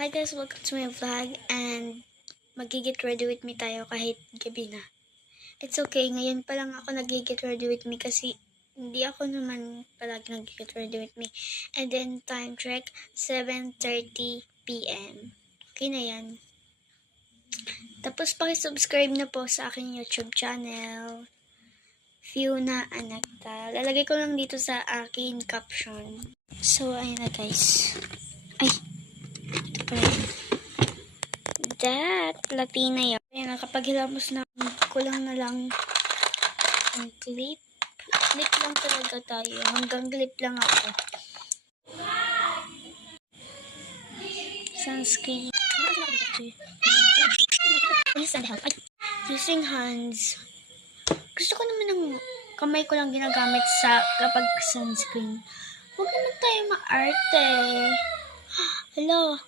Hi guys, welcome to my vlog and mag-get ready with me tayo kahit gabi na. It's okay, ngayon pa lang ako nag-get ready with me kasi hindi ako naman palagi nag-get ready with me. And then time check, 7:30 p.m. Okay na yan. Tapos pakisubscribe na po sa aking YouTube channel. Fiona Anagta. Lalagay ko lang dito sa aking caption. So, ayun na guys. Ay! Ito pala yun. That Latina yan. Ayan, kapag hilamos na, kulang na lang ang clip. Clip lang talaga tayo. Hanggang clip lang ako. Sunscreen. Using hands. Gusto ko naman ng kamay ko lang ginagamit sa kapag sunscreen. Huwag naman tayo maarte. Hello.